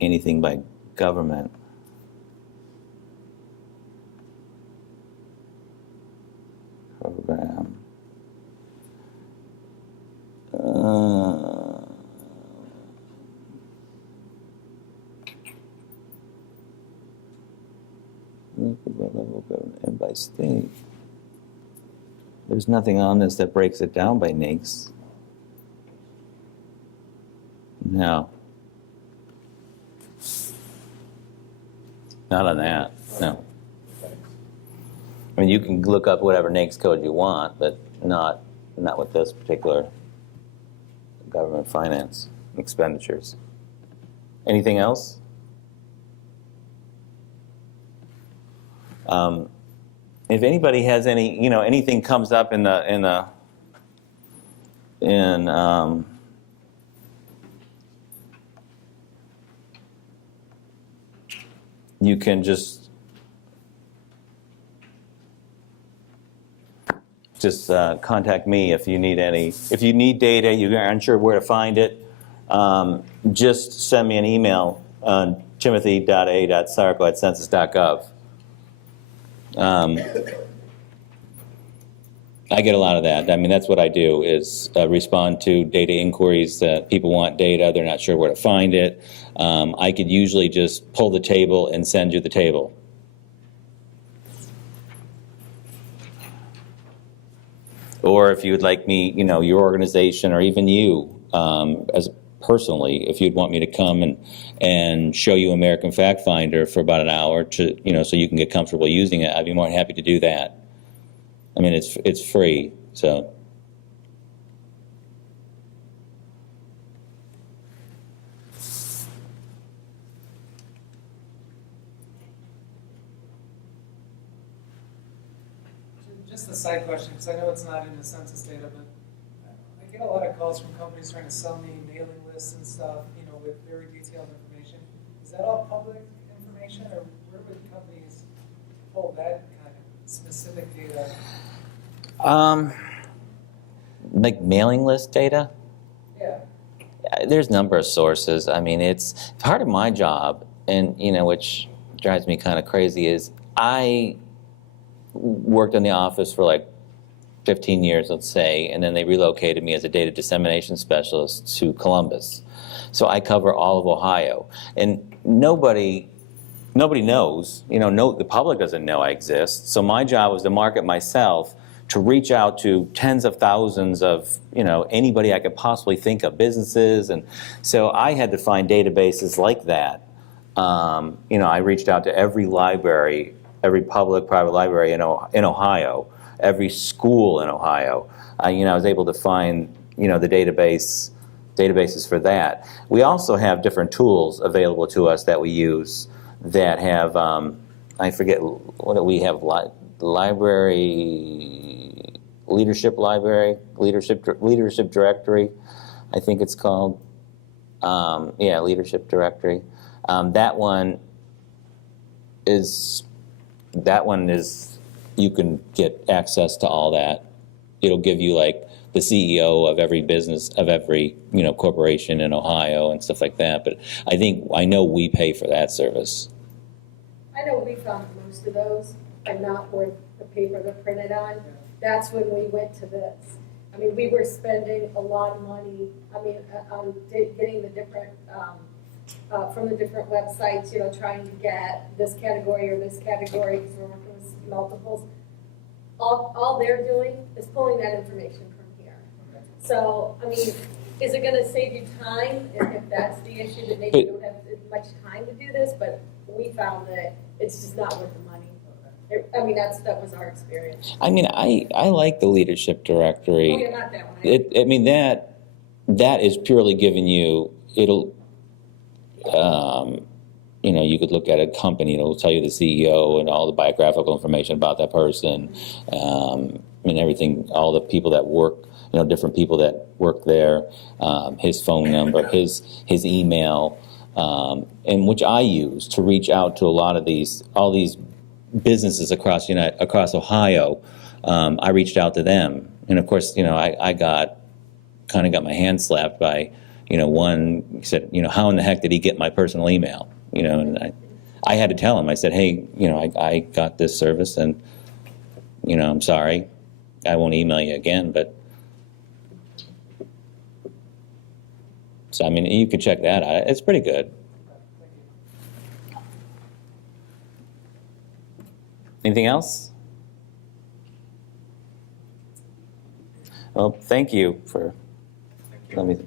anything by government. Program. By level of government and by state. There's nothing on this that breaks it down by NAICS. No. Not on that, no. I mean, you can look up whatever NAICS code you want, but not with this particular government finance expenditures. Anything else? If anybody has any, anything comes up you can just contact me if you need if you need data, you're unsure where to find it, just send me an email on timothy.a.sarko@census.gov. I get a lot of that. I mean, that's what I do, is respond to data inquiries that people want data, they're not sure where to find it. I could usually just pull the table and send you the table. Or if you would like me, your organization, or even you, as personally, if you'd want me to come and show you American FactFinder for about an hour so you can get comfortable using it, I'd be more than happy to do that. I mean, it's free, so. Just a side question, because I know it's not in the census data, but I get a lot of calls from companies trying to sell me mailing lists and stuff, you know, with very detailed information. Is that all public information, or where would companies pull that kind of specific data? Like mailing list data? Yeah. There's a number of sources. I mean, it's part of my job, and you know, which drives me kind of crazy, is I worked in the office for like 15 years, let's say, and then they relocated me as a data dissemination specialist to Columbus. So I cover all of Ohio, and nobody knows, you know, the public doesn't know I exist. So my job was to market myself, to reach out to tens of thousands of, you know, anybody I could possibly think of, businesses. And so I had to find databases like that. You know, I reached out to every library, every public, private library in Ohio, every school in Ohio. You know, I was able to find, you know, the databases for that. We also have different tools available to us that we use that have, I forget, what do we have, leadership directory, I think it's called. Yeah, leadership directory. That one is, you can get access to all that. It'll give you like the CEO of every business, of every, you know, corporation in Ohio and stuff like that. But I know we pay for that service. I know we found most of those are not worth the paper they're printed on. That's when we went to this. I mean, we were spending a lot of money, on getting the different, from the different websites, you know, trying to get this category or this category, because we're working with multiples. All they're doing is pulling that information from here. So, I mean, is it gonna save you time if that's the issue, that maybe you don't have as much time to do this? But we found that it's just not worth the money. That was our experience. I mean, I like the leadership directory. Oh, yeah, not that one. I mean, that is purely giving you, it'll, you know, you could look at a company, it'll tell you the CEO and all the biographical information about that person, and everything, all the people that work, you know, different people that work there, his phone number, his email, and which I use to reach out to a lot of all these businesses across Ohio. I reached out to them, and of course, you know, I got my hand slapped by, you know, one said, you know, how in the heck did he get my personal email? You know, and I had to tell him. I said, hey, you know, I got this service, and you know, I'm sorry, I won't email you again. But so I mean, you can check that out. It's pretty good. Anything else? Well, thank you for letting me.